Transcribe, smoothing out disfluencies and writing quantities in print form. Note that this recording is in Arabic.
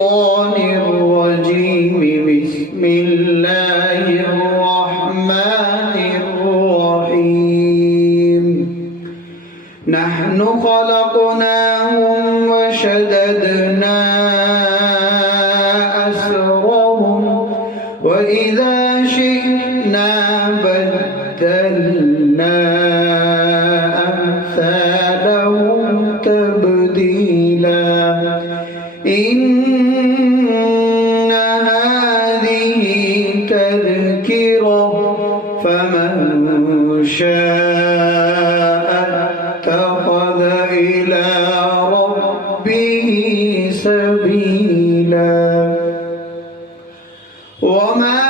الشيطان الرجيم. بسم الله الرحمن الرحيم. نحن خلقناهم وشددنا أسرهم وإذا شئنا بدلنا أمثالهم تبديلا. إن هذه تذكرة فمن شاء اتخذ إلى ربه سبيلا. وما